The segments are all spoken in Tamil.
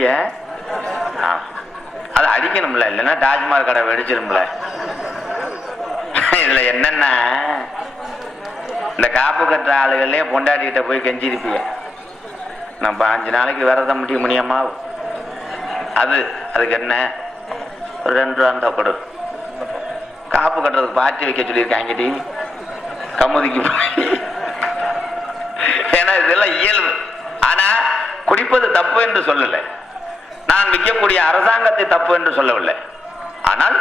அடிப்பிய. அது அடிக்கணும்ல, இல்லைன்னா டாஜ்மஹால் கடை வெடிச்சிரும்ல. இதுல என்னன்னா, இந்த காப்பு கட்டுற ஆளுகளே பொண்டாட்டிகிட்ட போய் கெஞ்சிருப்பிய, நான் 5 நாளைக்கு விரதம் முடியுமா, அதுக்கு என்ன ஒரு 2 ரூபா இருந்தா கொடு. காப்பு கட்டுறதுக்கு பாட்டி வைக்க சொல்லியிருக்காங்கடி கமுதிக்கு போய். ஏன்னா இதெல்லாம் இயல்பு. ஆனா குடிப்பது தப்பு என்று சொல்லலை, நான் விற்கக்கூடிய அரசாங்கத்தை தப்பு என்று சொல்லவில்லை. ஆனால்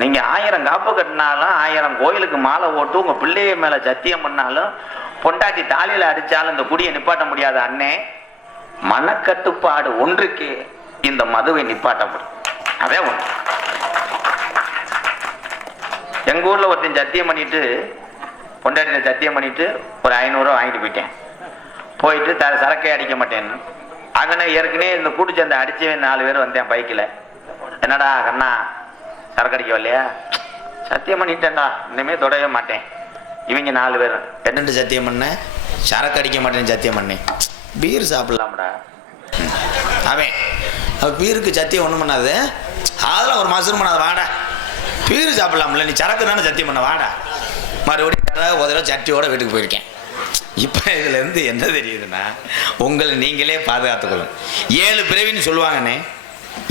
நீங்க 1000 காப்பு கட்டினாலும், 1000 கோயிலுக்கு மாலை ஓட்டு, உங்க பிள்ளைய மேல சத்தியம் பண்ணாலும், பொண்டாட்டி தாலியில அடிச்சாலும் இந்த குடியை நிப்பாட்ட முடியாத அண்ணே. மனக்கட்டுப்பாடு ஒன்றுக்கு இந்த மதுவை நிப்பாட்ட முடியும். அதே ஒன்று. எங்க ஊர்ல ஒருத்தன் சத்தியம் பண்ணிட்டு, பொண்டாட்டியில சத்தியம் பண்ணிட்டு ஒரு 500 ரூபா வாங்கிட்டு போயிட்டேன். போயிட்டு சரக்கே அடிக்க மாட்டேன்னு. அங்கனே ஏற்கனவே இந்த கூட்டுச்சந்தை அடிச்சவன் 4 பேர் வந்தேன் பைக்கில். என்னடா கண்ணா சரக்கு அடிக்க வரலையா? சத்தியம் பண்ணிட்டேன்டா, இனிமே தொடவே மாட்டேன். இவங்க 4 பேர் என்னென்று சத்தியம் பண்ண? சரக்கு அடிக்க மாட்டேன்னு சத்தியம் பண்ணேன். பீர் சாப்பிடலாம்டா. அவன் பீருக்கு சத்தியம் ஒன்றும் பண்ணாது, அதெல்லாம் ஒரு மாதம் பண்ணாது, வாடா பீர் சாப்பிடலாம்ல, நீ சரக்கு தானே சத்தியம் பண்ண, வாடா. மறுபடியும் ஒரு தடவை சட்டியோட வீட்டுக்கு போயிருக்கேன். இப்போ இதுலேருந்து என்ன தெரியுதுன்னா, உங்களை நீங்களே பாதுகாத்துக்கொள்ளும். 7 பிறவின்னு சொல்லுவாங்கண்ணே,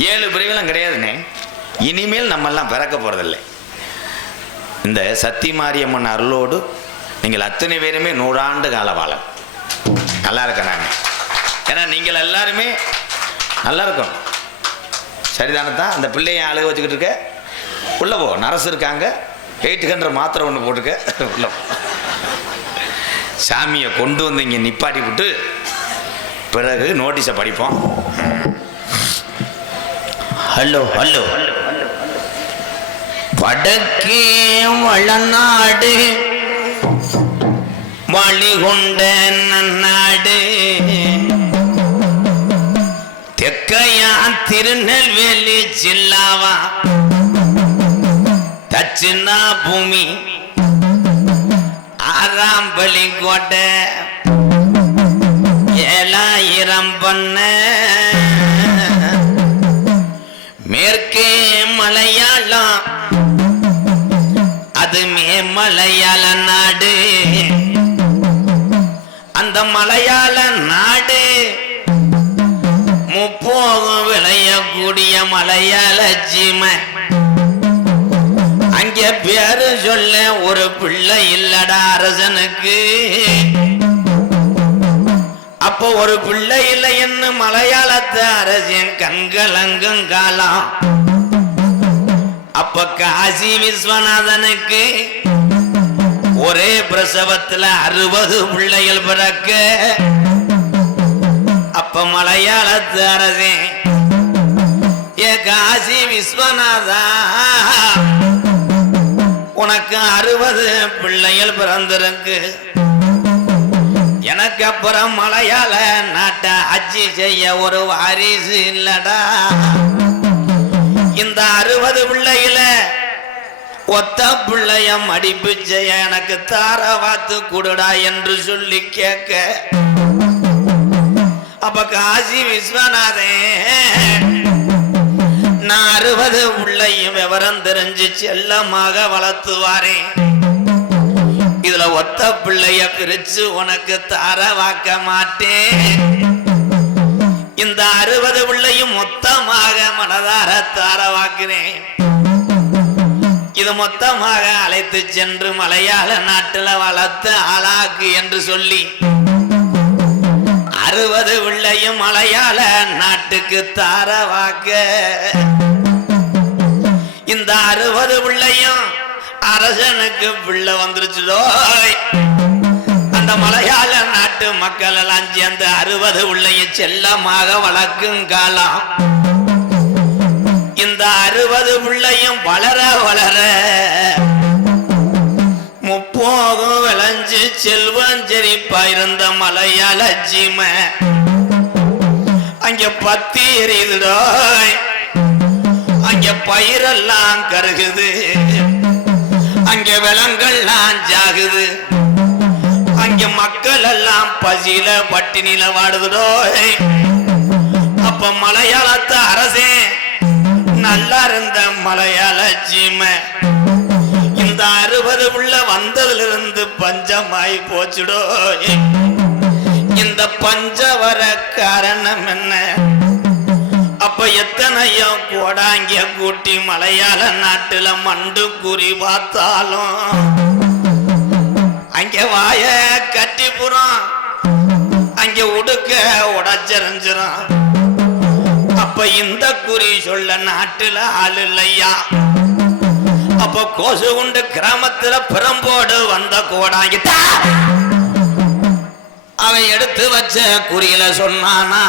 7 பிறவிலாம் கிடையாதுண்ணே. இனிமேல் நம்மெல்லாம் பிறக்க போகிறதில்லை. இந்த சத்தி மாரியம்மன் அருளோடு நீங்கள் அத்தனை பேருமே 100 ஆண்டு கால வாழ நல்லா இருக்க நாங்கள். ஏன்னா நீங்கள் எல்லாருமே நல்லா இருக்கும். சரிதானத்தான்? அந்த பிள்ளைய அழுக வச்சுக்கிட்டு இருக்க, உள்ள போ, நரசு இருக்காங்க, 800 மாத்திரை ஒன்று போட்டுக்க, உள்ள சாமியை கொண்டு வந்து இங்கே நிப்பாட்டி விட்டு பிறகு நோட்டீஸை படிப்போம். Hello hello. வடக்கே வளநாடு வழிகொண்ட நன்னாடு, தெற்கையா திருநெல்வேலி ஜில்லாவா தட்சிணா பூமி ஆறாம்பலி கோட்டை 7000 பண்ண, மேற்கே மலையாளம் அது மலையாள நாடு. அந்த மலையாள நாடு முப்போகம் விளையக்கூடிய மலையாள சீமை. அங்கே பேரு சொல்ல ஒரு பிள்ளை இல்லடா அரசனுக்கு. அப்போ ஒரு பிள்ளை இல்லை என்று மலையாளத்து அரசன் கண்கலங்கும் காலம். அப்ப காசி விஸ்வநாதனுக்கு ஒரே பிரசவத்துல 60 பிள்ளைகள் பிறக்க. அப்ப மலையாளத்து அரசன், ஏ காசி விஸ்வநாதா, உனக்கு 60 பிள்ளைகள் பிறந்திருக்கு, எனக்கு அப்புறம் மலையாள நாட்டை ஆட்சி செய்ய ஒரு வாரிசு இல்லடா. இந்த 60 பிள்ளைகள ஒத்த பிள்ளைய மடிப்பு செய்ய எனக்கு தார வாத்து கூடுடா என்று சொல்லி கேட்க. அப்ப காசி விஸ்வநாதே, நான் 60 பிள்ளையும் விவரம் தெரிஞ்சு செல்லமாக வளர்த்துவாரேன். இதுல ஒத்த பிள்ளைய பிரிச்சு உனக்கு தார வாக்க மாட்டேன். இந்த 60 பிள்ளையும் மொத்தமாக மனதார தார வாக்குறேன். இது மொத்தமாக அழைத்து சென்று மலையாள நாட்டுல வளர்த்து ஆளாக்கு என்று சொல்லி 60 பிள்ளையும் மலையாள நாட்டுக்கு தார வாக்க. இந்த 60 பிள்ளையும் அரசனுக்கு பிள்ளை வந்துருச்சுடோ. அந்த மலையாள நாட்டு மக்கள் எல்லாம் சேர்ந்து 60 பிள்ளையும் செல்லமாக வளர்க்கும் காலம். இந்த 60 பிள்ளையும் வளர வளர முப்போகம் விளைஞ்சு செல்வம் செழிப்பா இருந்த மலையாள சீமை அங்க பத்தி எரியுதுடோ. அங்க பயிரெல்லாம் கருகுது, அங்க விலங்கெல்லாம் ஜாகுது, அங்க மக்கள் எல்லாம் பசியில பட்டினியில வாடுதுடோ. அப்ப அப்ப மலையாளத்து அரசே நல்லா இருந்த மலையாள சீமை இந்த 60 உள்ள வந்ததிலிருந்து பஞ்சமாய் போச்சுடோ. இந்த பஞ்ச வர காரணம் என்ன? அப்ப எத்தனையோ கோடாங்கிய கூட்டி மலையாள நாட்டுல மண்டு குறி பார்த்தாலும் அங்க வாய கட்டிப்புறம், அங்க உடுக்க உடச்சரிஞ்சிரும். அப்ப இந்த குறி சொல்ல நாட்டுல ஆள் இல்லையா? அப்ப கோசு உண்டு கிராமத்துல பிறம்போடு வந்த கோடாங்கிட்ட அவன் எடுத்து வச்ச குறியில சொன்னானா,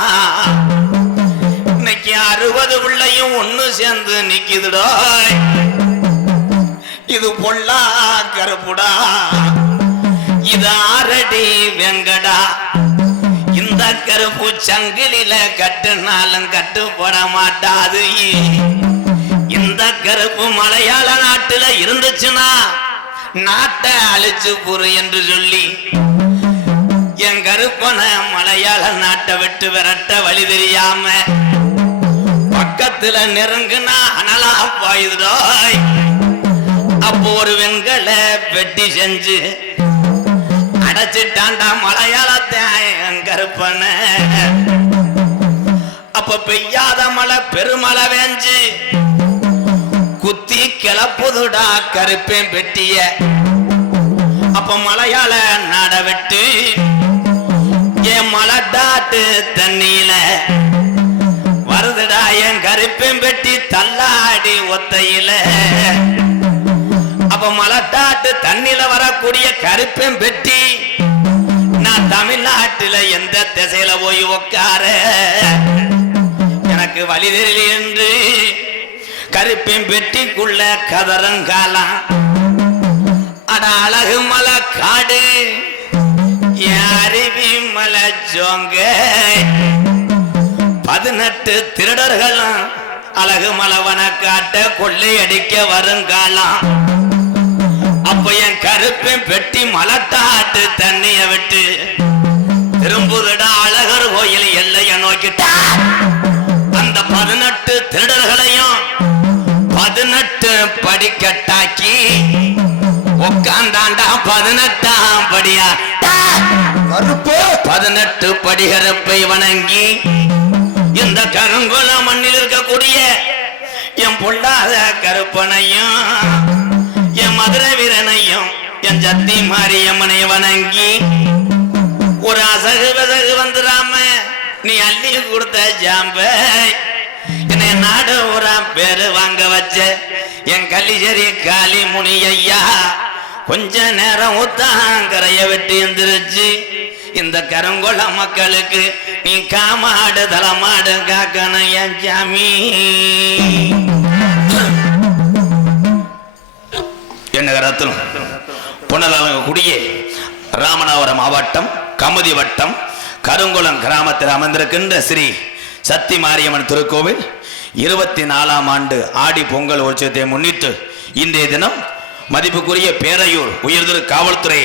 இன்னைக்கு 60 பிள்ளையும் ஒண்ணு சேர்ந்து நிக்குதுடோ. இது பொல்லா கருப்புடா, இது ஆரடி வெங்கடா. இந்த கருப்பு சங்கிலில கட்டுனாலும் கட்டுப்பட மாட்டாது. இந்த கருப்பு மலையாள நாட்டுல இருந்துச்சுன்னா நாட்டை அழிச்சு புரு என்று சொல்லி என் கருப்பன மலையாள நாட்டை விட்டு விரட்ட வழி தெரியாம பக்கத்துல நெருங்குனா அனலா பாயுதோ. அப்போ ஒரு வெங்கல வெட்டி செஞ்சு அடைச்சிட்டாண்டா மலையாளத்தை கருப்பன. அப்ப பெய்யாத மழை பெருமழை வேஞ்சு குத்தி கிளப்புதுடா கருப்பேன் பெட்டிய. அப்ப மலையாள நாட விட்டு என் மலட்டாட்டு தண்ணியில வருதுடா என் கருப்பேன் பெட்டி தள்ளாடி ஒத்தையில. அப்ப மலட்டாட்டு தண்ணியில வரக்கூடிய கருப்பேன் பெட்டி நான் தமிழ்நாட்டுல எந்த திசையில போய் உக்கார எனக்கு வழி தெரியல என்று கருப்பேன் பெட்டிக்குள்ள கதறங்காலாம். அட அழகு மலை காடு அருவி மலை ஜோங்க 18 திருடர்களும் அழகு மலவன காட்ட கொள்ளையடிக்க வருங்காலம். அப்ப என் கருப்பேன் பெட்டி மலட்டாட்டு தண்ணிய விட்டு திரும்புதடா அழகர் கோயில் எல்லைய நோக்கிட்டா. அந்த 18 திருடர்களையும் 18 படிக்கட்டாக்கி உட்கார்ந்தாண்டா 18ஆம் படியா 18 படிகரப்பை வணங்கி இந்த கருங்குள மண்ணில் இருக்கக்கூடிய என் பொல்லாத கருப்பனையும் என் மதுரை வீரனையும் என் சத்தி மாரியம்மனை வணங்கி ஒரு அசகு விசகு வந்துடாம நீ அள்ளி கொடுத்த ஜாம்ப என்னை நாடு ஊரா பேரு வாங்க வச்ச என் கள்ளிச்சேரி காளி முனி ஐயா கொஞ்ச நேரம் ஊத்தாங்கரைய வெட்டி எந்திரிச்சு இந்த கருங்குள மக்களுக்கு நீ காமாடு தலமாடு காக்கணும் என் சாமி. என்ன கரத்திலும் புனலகுடியே ராமநாதபுரம் மாவட்டம் கமுதி வட்டம் கருங்குளம் கிராமத்தில் அமர்ந்திருக்கின்ற ஸ்ரீ சத்தி மாரியம்மன் திருக்கோவில் 24ஆம் ஆண்டு ஆடி பொங்கல் உற்சவத்தை முன்னிட்டு இன்றைய தினம் மதிப்புக்குரிய பேரையூர் உயர்திரு காவல்துறை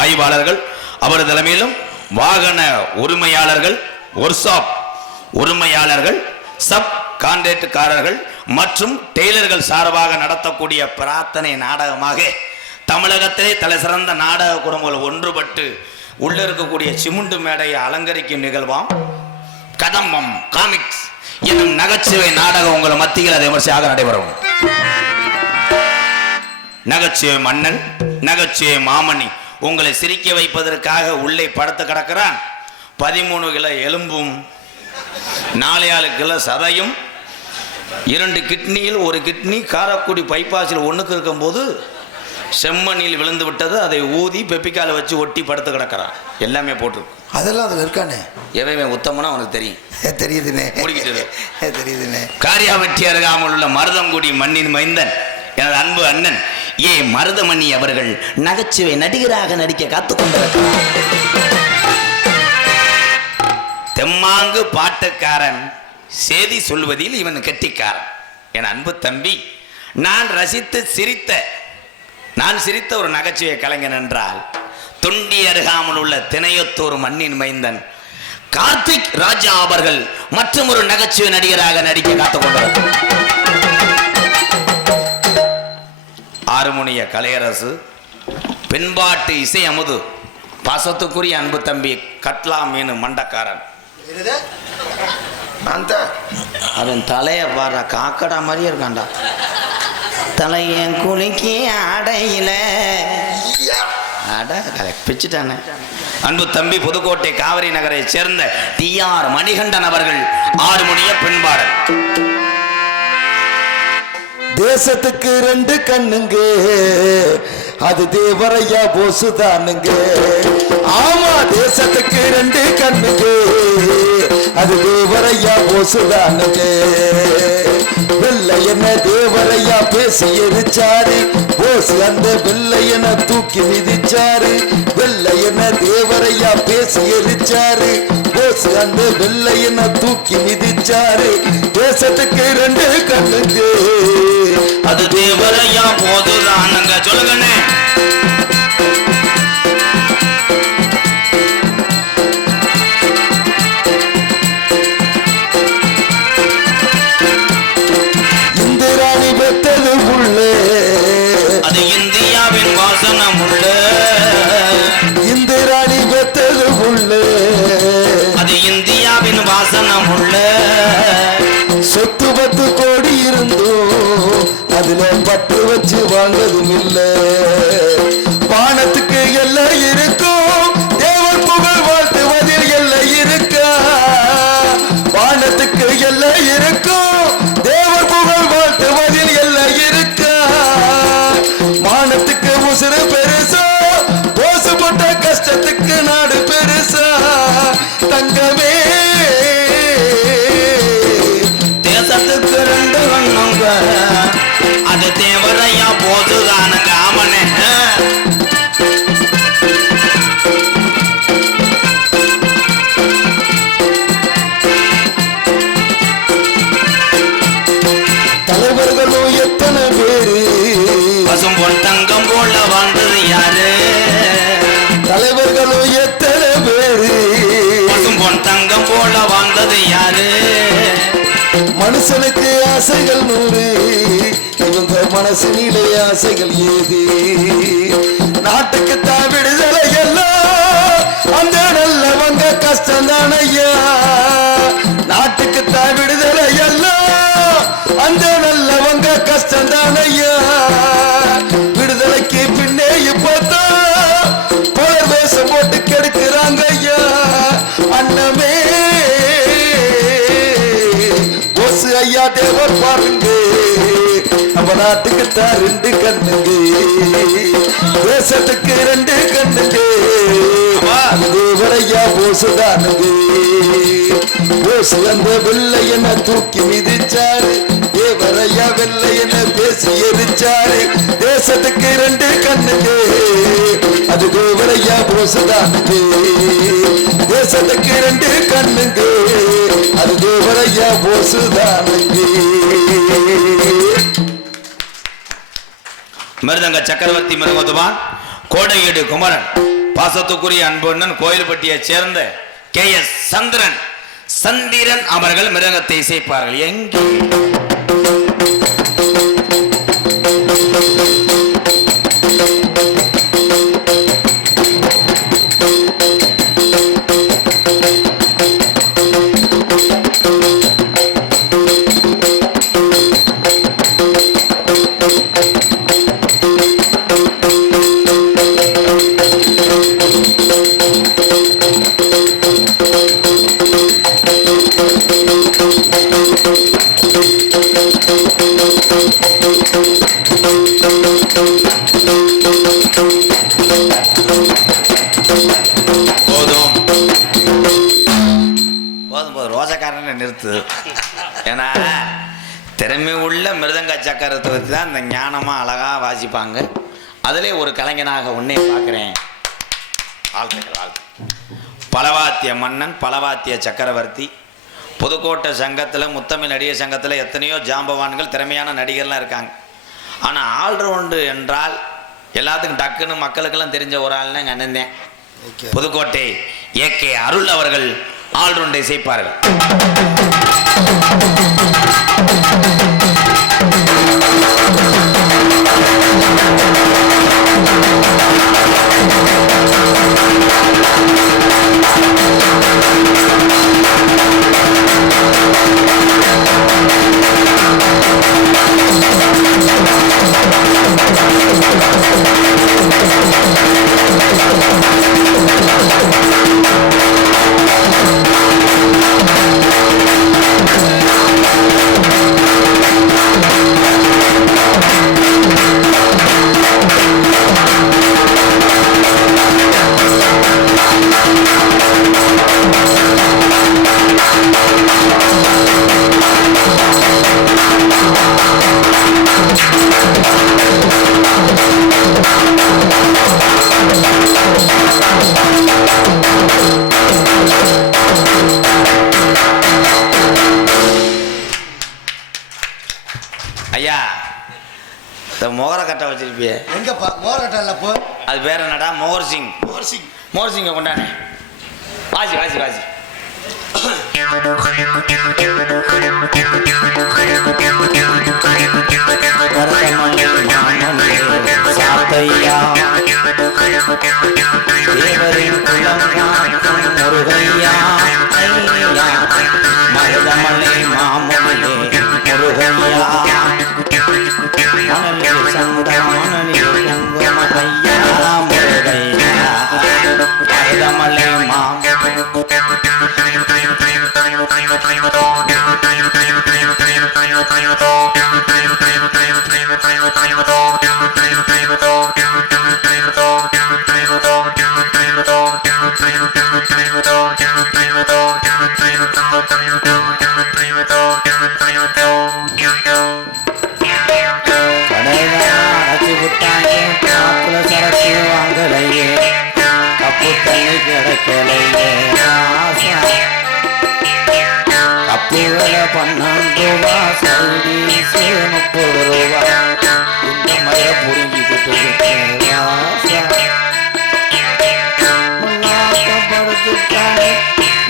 ஆய்வாளர்கள் அவர் தலைமையிலும் வாகன உரிமையாளர்கள் ஒர்க்ஷாப் உரிமையாளர்கள் சப் கான்ட்ராக்ட்காரர்கள் மற்றும் டெய்லர்கள் சார்பாக நடத்தக்கூடிய பிரார்த்தனை நாடகமாக தமிழகத்திலே தலை சிறந்த நாடக குடும்பங்கள் ஒன்றுபட்டு உள்ள இருக்கக்கூடிய சிமுண்டு மேடையை அலங்கரிக்கும் நிகழ்வாம் கதம்பம் காமிக்ஸ் என்னும் நகைச்சுவை நாடகம் உங்கள் மத்தியில் அதை விமர்சையாக நடைபெறும். நகைச்சுவை மன்னன் நகைச்சுவை மாமணி உங்களை சிரிக்க வைப்பதற்காக உள்ளே படுத்து கிடக்கிறான். 13 கிலோ எலும்பும் 4 கிலோ சதையும் 2 கிட்னியில் ஒரு கிட்னி காரக்குடி பைபாஸில் ஒன்றுக்கு இருக்கும்போது செம்மண்ணில் விழுந்து விட்டது. அதை ஊதி பெப்பிக்கால வச்சு ஒட்டி படுத்து கிடக்கிறான். எல்லாமே போட்டிருக்கு. அதெல்லாம் அதில் இருக்கானே. எவன் உத்தமனா அவனுக்கு தெரியும். தெரியுதுண்ணே முடிக்கிட்டு தெரியுதுண்ணே. காரியாவட்டி அருகாமல் உள்ள மருதங்குடி மண்ணின் மைந்தன் எனது அன்பு அண்ணன் ஏ மருதமணி அவர்கள் நகைச்சுவை நடிகராக நடிக்க காத்துக்கொண்டிருக்கிறார். தெம்மாங்கு பாட்டுக்காரன் செய்தி சொல்வதில் இவன் கெட்டிக்காரன். என் அன்பு தம்பி, நான் சிரித்த ஒரு நகைச்சுவை கலைஞன் என்றால் தொண்டி அருகாமல் உள்ள திணையத்தூர் மண்ணின் மைந்தன் கார்த்திக் ராஜா அவர்கள் மற்றும் ஒரு நகைச்சுவை நடிகராக நடிக்க காத்துக் கொண்டார். ஆறுமுனிய கலையரசு, பெண்பாட்டு இசை அமுது, பாசத்துக்குரிய அன்பு தம்பி கட்லா மீனு மண்டக்காரன். அவன் தலைய பாரு, காக்கடா மாதிரியே இருக்கான்டா. தலைய குலுக்கி அடையில பிச்சுட்டானே. அன்பு தம்பி புதுக்கோட்டை காவிரி நகரை சேர்ந்த TR மணிகண்டன் அவர்கள் ஆறுமுனிய பெண்பாடல். தேசத்துக்கு 2 கண்ணுங்க, அது தேவரையா போசுதானுங்க. ஆமா, தேசத்துக்கு 2 கண்ணுங்க, அது தேவரையா போசுதானுங்க. வெள்ளையன தேவரையா பேசி எரிச்சாரு, போசு அந்த வெள்ளையன தூக்கி மிதிச்சாரு. வெள்ளையன தேவரையா பேசி எரிச்சாரு, போசு அந்த வெள்ளையன தூக்கி மிதிச்சாரு. தேசத்துக்கு 2 கண்ணுங்க, அது தேவரையா போதுதானுங்க. சொல்லுங்கண்ணே. இந்திராணி பெற்றது புள்ள, அது இந்தியாவின் வாசனம் உள்ள. இந்திராணி பெற்றது புள்ள, அது இந்தியாவின் வாசனம் உள்ள. சொத்து 10 கோடி இருந்தும் அதுல பட்டு வச்சு வாங்கதும் இல்ல. வானத்துக்கு எல்லாம் இருக்கும், தேவர் புகழ் வாழ்த்துவதில் எல்லாம் இருக்கா. வானத்துக்கு எல்லாம் இருக்கும், தேவர் புகழ் வாழ்த்துவதில் எல்லாம் இருக்கா. மானத்துக்கு உசுறு பெருசா, போசுபட்ட கஷ்டத்துக்கு நாடு பெருசா. தங்கமே, தேசத்துக்கு 2 கண்ணுங்க, அது தேவரையா போதுதானுங்க. ஆமனே. தலைவர்களும் எத்தனை பேரு, பசும் பொன் தங்கம் போல வாழ்ந்தது யாரு? தலைவர்களும் எத்தனை பேரு, பசும் பொன் தங்கம் போல வாழ்ந்தது யாரு? மனுஷனுக்கு ஆசைகள் 100, இவங்க மனசினிலே ஆசைகள் ஏது? நாட்டுக்கு தான் விடுதலை எல்லாம் அந்த நல்லவங்க கஷ்டம் தானையா. நாட்டுக்கு தான் விடுதலை எல்லாம் அந்த நல்லவங்க கஷ்டம் தானையா. விடுதலைக்கு பின்னே இப்பதான் பலர் வேஷம் போட்டு கெடுக்கிறாங்க ஐயா. அண்ணமே போசு ஐயா தேவர் பாருங்க, நம்ம நாட்டுக்கு தான் 2 கண்ணுங்க, தேசத்துக்கு 2 கண்ணுங்க, தேவரையா போசுதானுங்க. போசு அந்த வெள்ளையன தூக்கி மிதிச்சாரு, தேவரையா வெள்ளையன பேசி எரிச்சாரு. தேசத்துக்கு 2 கண்ணுங்க, அது தேவரையா போசுதானுங்க. தேசத்துக்கு 2 கண்ணுங்க, அது தேவரையா போசுதானுங்க. மிருதங்க சக்கரவர்த்தி மிருகத்துவான் கோடையீடு குமரன், பாசத்துக்குரிய அன்பண்ணன் கோயில்பட்டியை சேர்ந்த KS சந்திரன் அவர்கள் மிருகத்தை இசைப்பார்கள். எங்கே நிறுத்து. ஏன்னா திறமை உள்ள மிருதங்க சக்கரத்தை வச்சு தான் இந்த ஞானமாக அழகாக வாசிப்பாங்க. அதிலே ஒரு கலைஞனாக உன்னை பார்க்குறேன். வாழ்த்துக்கள். பலவாத்திய மன்னன், பலவாத்திய சக்கரவர்த்தி. புதுக்கோட்டை சங்கத்தில், முத்தமிழ் நடிகர் சங்கத்தில் எத்தனையோ ஜாம்பவான்கள், திறமையான நடிகர்லாம் இருக்காங்க. ஆனால் ஆல்ரவுண்டு என்றால் எல்லாத்துக்கும் டக்குன்னு மக்களுக்கெல்லாம் தெரிஞ்ச ஒரு ஆள்னா எங்கள் அண்ணன். புதுக்கோட்டை AK அருள் அவர்கள் ஆல்ரவுண்டை இசைப்பார்கள். ஐயா, இந்த மோகர கட்டை வச்சிருப்பிய எங்கப்பா மோகர கட்டை இல்ல போ. அது பேர் என்னடா? மோகர் சிங். மோகர் சிங்கை கொண்டானே. வாசி வாசி வாசி.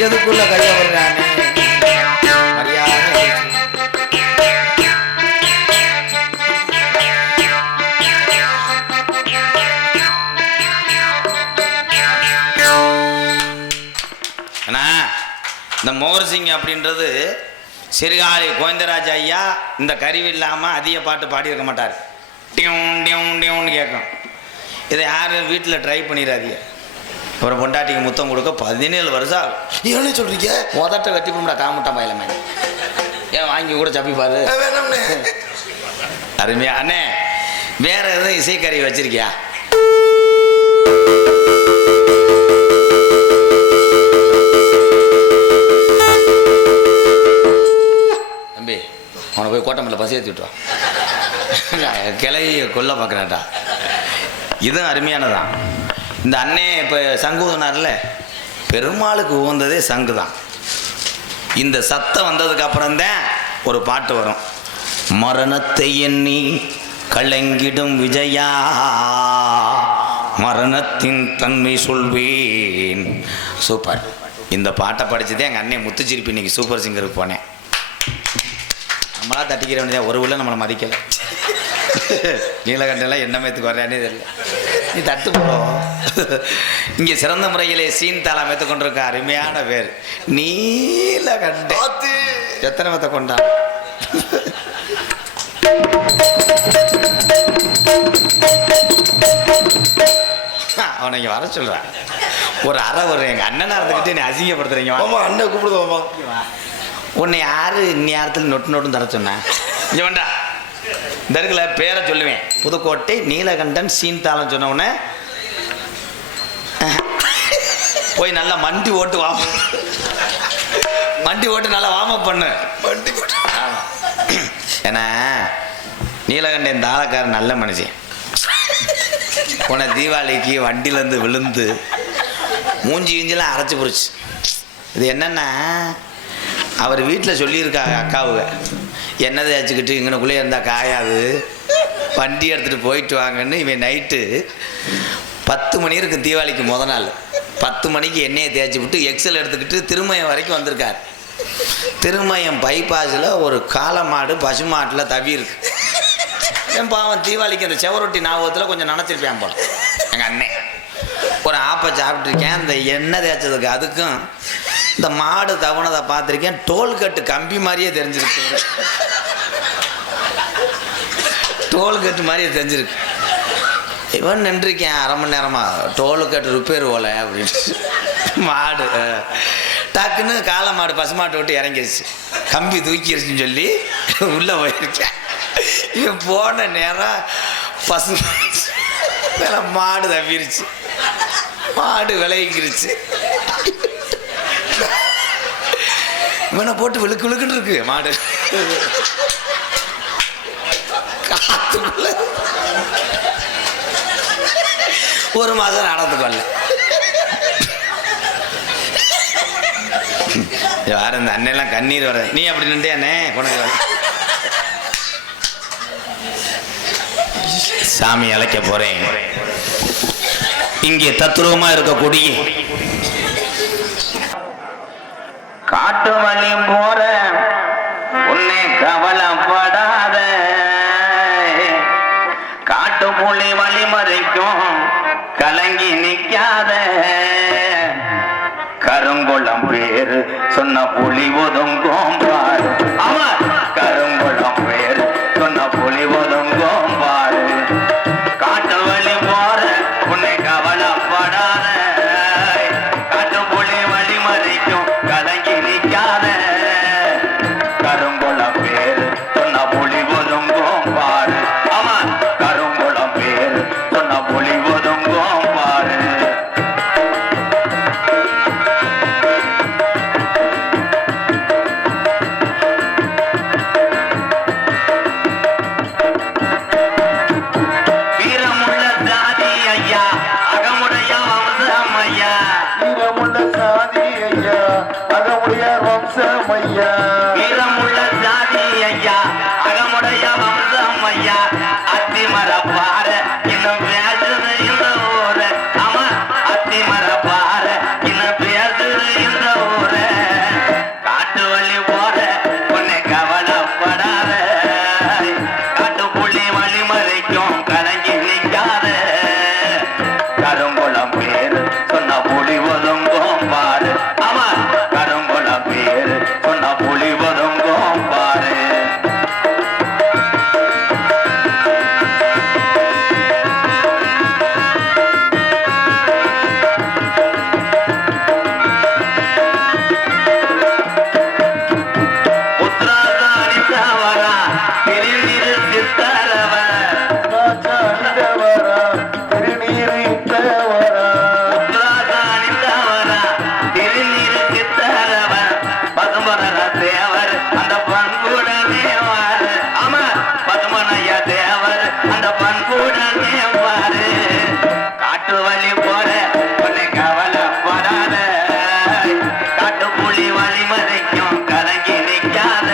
எதுக்குள்ள கைய வர்றானே இந்த மோகர் சிங் அப்படின்றது சிறுகாழி கோவிந்தராஜ் ஐயா இந்த கருவி இல்லாமல் அதிக பாட்டு பாடியிருக்க மாட்டார். டியூன் டியூன் டியூன்னு கேட்கும். இதை யாரும் வீட்டில் ட்ரை பண்ணிடாதீங்க. அப்புறம் பொண்டாட்டிக்கு முத்தம் கொடுக்க 17 வருஷம் ஆகும். என்ன சொல்றீங்க? உதட்ட வெட்டி போடா காமுட்டா பயிலமே. ஏன் வாங்கி கூட சப்பி பாரு. அருமையா அண்ணே, வேற எதுவும் இசைக்கருவி வச்சிருக்கியா? தம்பி, அவனை போய் கோட்டமில்ல பசி ஏற்றி விட்டுவா. கிளைய கொல்ல பார்க்குறான்டா. இதுவும் அருமையானதான். இந்த அண்ணே இப்போ சங்குனார்ல, பெருமாளுக்கு உகந்ததே சங்கு தான். இந்த சத்தம் வந்ததுக்கு அப்புறம்தான் ஒரு பாட்டு வரும். மரணத்தை எண்ணி கலங்கிடும் விஜயா, மரணத்தின் தன்மை சொல்வேன். சூப்பர். இந்த பாட்டை படிச்சுதான் எங்கள் அண்ணே முத்துச்சிரிப்பு இன்னைக்கு சூப்பர் சிங்கருக்கு போனேன். நம்மளா தட்டிக்கிற வேண்டியதான், ஒரு உள்ள நம்மளை மதிக்கலை. நீலகண்டெல்லாம் என்ன மேத்துக்கு வர்றானே தெரியல. நீ தட்டு போடுவோம். இங்கே சிறந்த முறையிலே சீன் தாளம் அமைத்து கொண்டிருக்க அருமையான பேர் நீலகண்ட. எத்தனை மத்த கொண்டா? அவனை இங்கே வர சொல்றான். ஒரு அறை வரும். எங்கள் அண்ணனா இருந்துக்கிட்டு நீ அசிங்கப்படுத்துறீங்க. அண்ணன் கூப்பிடுவோமா? உன்னை யாரு இந்நேரத்தில் நொட்டு நொட்டும் தர சொன்னேன்? இங்கே வேண்டா, இந்த இருக்குல்ல பேரை சொல்லுவேன். புதுக்கோட்டை நீலகண்டன் சீன் தாளம் சொன்ன உடனே போய் நல்லா மண்டி ஓட்டு வா. மண்டி ஓட்டு நல்லா வார்ம் பண்ணு. வண்டி போட்டு. ஏன்னா நீலகண்டன் தாளக்காரன் நல்ல மனுஷன். போன தீபாவளிக்கு வண்டியிலேருந்து விழுந்து மூஞ்சி கிஞ்சிலாம் அரைச்சி போச்சு. இது என்னன்னா, அவர் வீட்டில் சொல்லியிருக்காங்க அக்காவுங்க, என்னதை வச்சுக்கிட்டு இங்கனக்குள்ளே இருந்தால் காயாது, வண்டி எடுத்துகிட்டு போயிட்டு வாங்கன்னு. இவன் நைட்டு 10 மணி இருக்கு தீபாவளிக்கு முத நாள். 10 மணிக்கு எண்ணெயை தேய்ச்சி விட்டு எக்ஸல் எடுத்துக்கிட்டு திருமயம் வரைக்கும் வந்திருக்கார். திருமயம் பைபாஸில் ஒரு காளை மாடு பசுமாட்டில் தவி இருக்கு. என் பாவன் தீபாவளிக்கு அந்த செவரொட்டி ஞாபகத்தில் கொஞ்சம் நினச்சிருப்பேன் போல. எங்கள் அண்ணன் ஒரு ஆப்பை சாப்பிட்ருக்கேன். அந்த எண்ணெய் தேய்ச்சதுக்கு அதுக்கும் இந்த மாடு தவணதை பார்த்துருக்கேன். டோல்கட்டு கம்பி மாதிரியே தெரிஞ்சிருக்கு. டோல்கட்டு மாதிரியே தெரிஞ்சிருக்கு. இவன் நின்றுருக்கேன் அரை மணி நேரமாக, டோல்கட்டு ரிப்பேர் போல அப்படின்ட்டு. மாடு டக்குன்னு காளை மாடு பசுமாட்டை விட்டு இறங்கிருச்சு. கம்பி தூக்கிருச்சுன்னு சொல்லி உள்ளே போயிருக்கேன். இவன் போன நேரம் பசு மேலே மாடு தப்பிருச்சு. மாடு விளைவிக்கிருச்சு. இவனை போட்டு விழுக்கு விழுக்குன்னு இருக்கு மாடு. காத்துக்குள்ள 1 மாதம் நடந்து கொள்ள யார் இந்த அண்ணெல்லாம் கண்ணீர் வர. நீ அப்படி நின்றே அண்ணே கொண்டு சாமி அழைக்க போறேன். இங்கே தத்துருவமா இருக்கக்கூடிய காட்டு வழி போற உன்னை கவலைப்படாத, காட்டு புலி வழிமறைக்கும் கலங்கி நிக்காத, கருங்குளம் பேரு சொன்ன புலி ஒதுங்கும் பாரு. ஆமா, கருங்குளம் பேரு சொன்ன புலி ஒதுங்கும் பாரு. காட்டு வழி போற உன்னை கவலைப்படாத, காட்டு புலி வழிமறைக்கும் கலங்கி நிக்காத, கருங்குளம் பேரு சொன்ன புலி ஒதுங்கும் பாரு. ஆமா, கருங்குளம் பேரு சொன்ன புலி ஒதுங்கும் பாரு. வீரமுள்ள ஜாதி ஐயா, அகமுடைய வம்சம் ஐயா, அத்திமர பார இன்னும் பேசுது இந்த ஊரு. ஆமா, அத்திமர பார இன்னும் பேசுது இந்த ஊரு. காட்டு வழி போற உன்னை கவலைப்படாத, காட்டு புலி வழிமறைக்கும் கலங்கி நிற்காத, கருங்குளம் பேரு சொன்ன புலி ஒதுங்கும் பாரு. ஆமா, கருங்குளம் பேரு சொன்ன புலி ஒதுங்கும் பாரு. உத்ராசானித்தவரா திருநீரு சித்தரவர், உத்ராசானித்தவரா திருநீரு சித்தரவர், பசுமர தேவர் அந்த பண்புடனே வாரு. ஆமா, பசுமனைய தேவர் அந்த பண்புடனே வாரு. காட்டு வழி போற உன்னை கவலைப்படாத, காட்டு புலி வழிமறைக்கும் கலங்கி நிற்காத,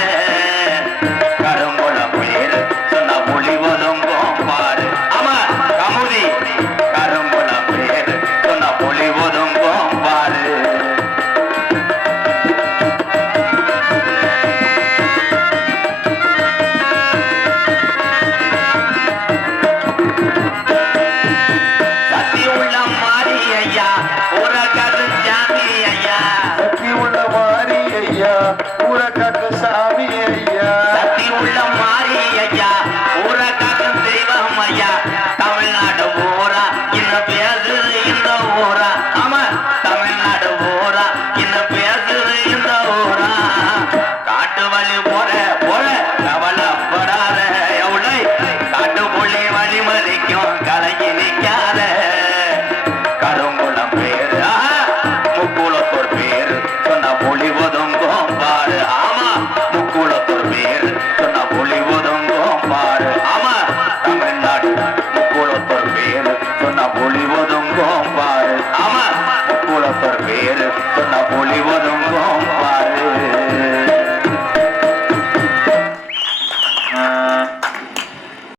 கருங்குளம் பேரு சொன்ன புலி ஒதுங்கும் பாரு. ஆமா, கமுதி கருங்குளம் பேரு சொன்ன புலி ஒதுங்கும் பாரு. சக்தி உள்ள மாரி ஐயா, ஊரகாட்டு சாமி ஐயா, சக்தி உள்ள மாரி ஐயா, ஊரகாட்டு சாமி ஐயா, சக்தி உள்ள மாரி ஐயா, ஊரகாட்டு தெய்வம் ஐயா, தமிழ்நாடு ஊரா இன்னும் பேசுது இந்த ஊரா. ஆமா, தமிழ்நாடு ஊரா இன்னும் பேசுது இந்த ஊரா. காட்டு வழி